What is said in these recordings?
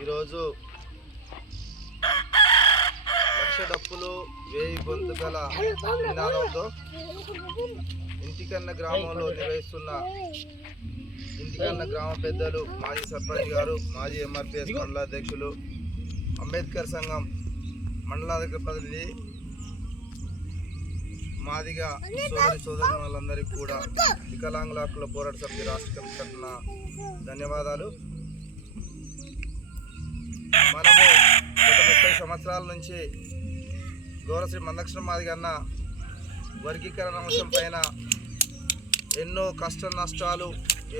ఈరోజు లక్ష డప్పులు 1000 గొంతుకల నినాదంతో ఇంటికన్న గ్రామంలో నిర్వహిస్తున్న ఇంటికన్న గ్రామ పెద్దలు మాజీ సర్పంచ్ గారు, మాజీ ఎంఆర్పిఎస్ మండలాధ్యక్షులు, అంబేద్కర్ సంఘం మండలాధికారి ప్రతినిధి, మాదిగా సోదరి వాళ్ళందరికీ కూడా వికలాంగుల హక్కుల పోరాట సమితి రాష్ట్ర కమిటీ తరఫున ధన్యవాదాలు. మనము గత 30 సంవత్సరాల నుంచి గౌరవశ్రీ మందకృష్ణ మాదిగ అన్న వర్గీకరణ అంశం పైన ఎన్నో కష్ట నష్టాలు,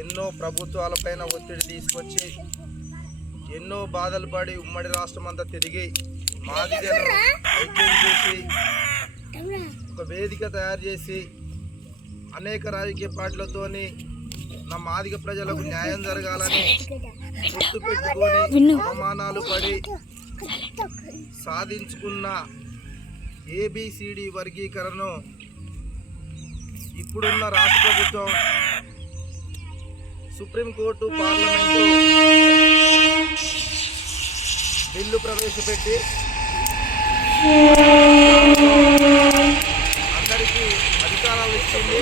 ఎన్నో ప్రభుత్వాలపైన ఒత్తిడి తీసుకొచ్చి ఎన్నో బాధలు పడి ఉమ్మడి రాష్ట్రం అంతా తిరిగి మాదిగను ఐక్యం చేసి ఒక వేదిక తయారు చేసి అనేక రాజకీయ పార్టీలతోని నా మాదిగ ప్రజలకు న్యాయం జరగాలని గుర్తు పెట్టుకొని అవమానాలు పడి సాధించుకున్న ఏబిసిడి వర్గీకరణను ఇప్పుడున్న రాష్ట్ర ప్రభుత్వం, సుప్రీంకోర్టు, పార్లమెంటు బిల్లు ప్రవేశపెట్టి అందరికీ అధికారాలు ఇచ్చింది.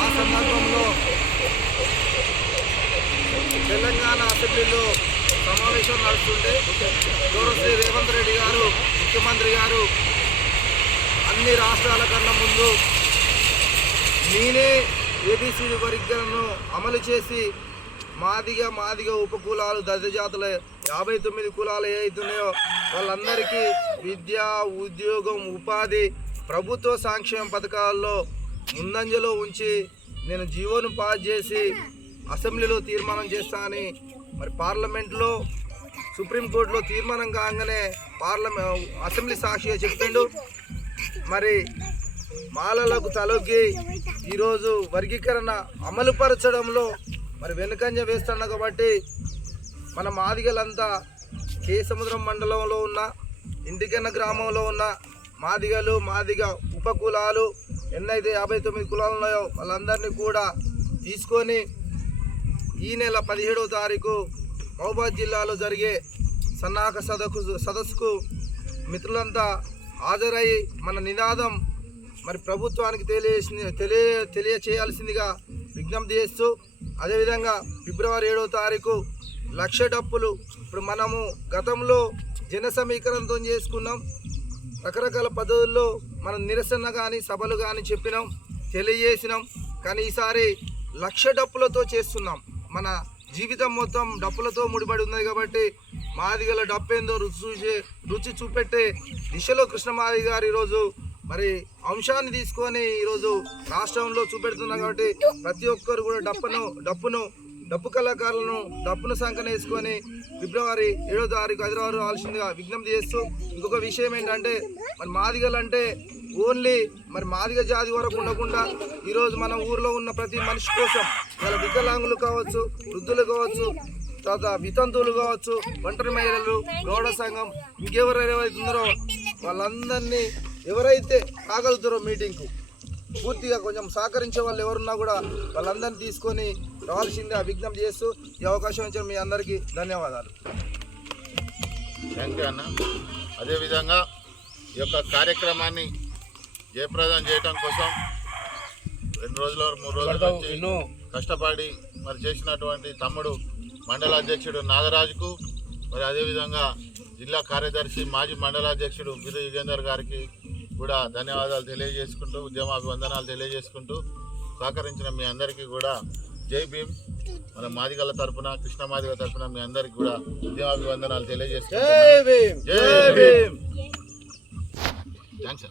ఆ సందర్భంలో తెలంగాణ అసెంబ్లీలో సమావేశం నడుస్తుంటే గౌరవశ్రీ రేవంత్ రెడ్డి గారు, ముఖ్యమంత్రి గారు అన్ని రాష్ట్రాల కన్నా ముందు నేనే ఏబిసిడి వర్గీకరణను అమలు చేసి మాదిగ ఉపకులాలు, దళిత జాతుల 59 కులాలు ఏవైతున్నాయో వాళ్ళందరికీ విద్య, ఉద్యోగం, ఉపాధి, ప్రభుత్వ సంక్షేమ పథకాల్లో ముందంజలో ఉంచి నేను జీవోను పాస్ చేసి అసెంబ్లీలో తీర్మానం చేస్తానని మరి పార్లమెంట్లో, సుప్రీంకోర్టులో తీర్మానం కాగానే అసెంబ్లీ సాక్షిగా చెప్పిండు. మరి మాలలకు తలొగ్గి ఈరోజు వర్గీకరణ అమలుపరచడంలో మరి వెనుకంజ వేస్తున్నాం. కాబట్టి మన మాదిగలంతా కేసముద్రం మండలంలో ఉన్న ఇంటికన్న గ్రామంలో ఉన్న మాదిగ ఉపకులాలు ఎన్నైతే 59 కులాలు ఉన్నాయో వాళ్ళందరినీ కూడా తీసుకొని ఈ నెల 17వ తారీఖు మహబూబాద్ జిల్లాలో జరిగే సన్నాహక సదస్సుకు మిత్రులంతా హాజరయ్యి మన నినాదం మరి ప్రభుత్వానికి తెలియచేయాల్సిందిగా విజ్ఞప్తి చేస్తూ, అదేవిధంగా ఫిబ్రవరి 7వ తారీఖు లక్ష డప్పులు ఇప్పుడు మనము గతంలో జన సమీకరణతో చేసుకున్నాం. రకరకాల పద్ధతుల్లో మనం నిరసన కానీ సభలు కానీ చెప్పినాం, తెలియజేసినాం. కానీ ఈసారి లక్ష డప్పులతో చేస్తున్నాం. మన జీవితం మొత్తం డప్పులతో ముడిపడి ఉన్నది కాబట్టి మాదిగల డప్పేందో రుచి చూపెట్టే దిశలో కృష్ణమాది గారు ఈరోజు మరి అంశాన్ని తీసుకొని ఈరోజు రాష్ట్రంలో చూపెడుతున్నాం. కాబట్టి ప్రతి ఒక్కరు కూడా డప్పు కళాకారులను డప్పును సంకన వేసుకొని ఫిబ్రవరి 7వ తారీఖు హైదరాబాద్ రావాల్సిందిగా విజ్ఞప్తి చేస్తూ, ఇంకొక విషయం ఏంటంటే మరి మాదిగలు అంటే ఓన్లీ మరి మాదిగ జాతి వరకు ఉండకుండా ఈరోజు మన ఊర్లో ఉన్న ప్రతి మనిషి కోసం ఇలా వికలాంగులు కావచ్చు, వృద్ధులు కావచ్చు, తర్వాత వితంతువులు కావచ్చు, ఒంటరి మహిళలు, గౌడ సంఘం, ఇంకెవరైతున్నారో వాళ్ళందరినీ ఎవరైతే రాగలుగుతారో మీటింగ్కు పూర్తిగా కొంచెం సహకరించే వాళ్ళు ఎవరున్నా కూడా వాళ్ళందరినీ తీసుకొని రావాల్సిందే విజ్ఞప్తి చేస్తూ ఈ అవకాశం ఇచ్చిన మీ అందరికీ ధన్యవాదాలు. థ్యాంక్ యూ అన్న. అదేవిధంగా ఈ యొక్క కార్యక్రమాన్ని జయప్రదం చేయడం కోసం 2 రోజులు 3 రోజుల నుంచి కష్టపడి మరి చేసినటువంటి తమ్ముడు మండలాధ్యక్షుడు నాగరాజుకు, మరి అదేవిధంగా జిల్లా కార్యదర్శి మాజీ మండలాధ్యక్షుడు బిరు యుగేందర్ గారికి కూడా ధన్యవాదాలు తెలియజేసుకుంటూ, ఉద్యమాభివందనాలు తెలియజేసుకుంటూ సహకరించిన మీ అందరికీ కూడా జై భీమ్. మన మాదిగల తరఫున, కృష్ణ మాదిగ తరఫున మీ అందరికీ కూడా ఉద్యమాభివందనాలు తెలియజేసుకుంటూ థ్యాంక్స్.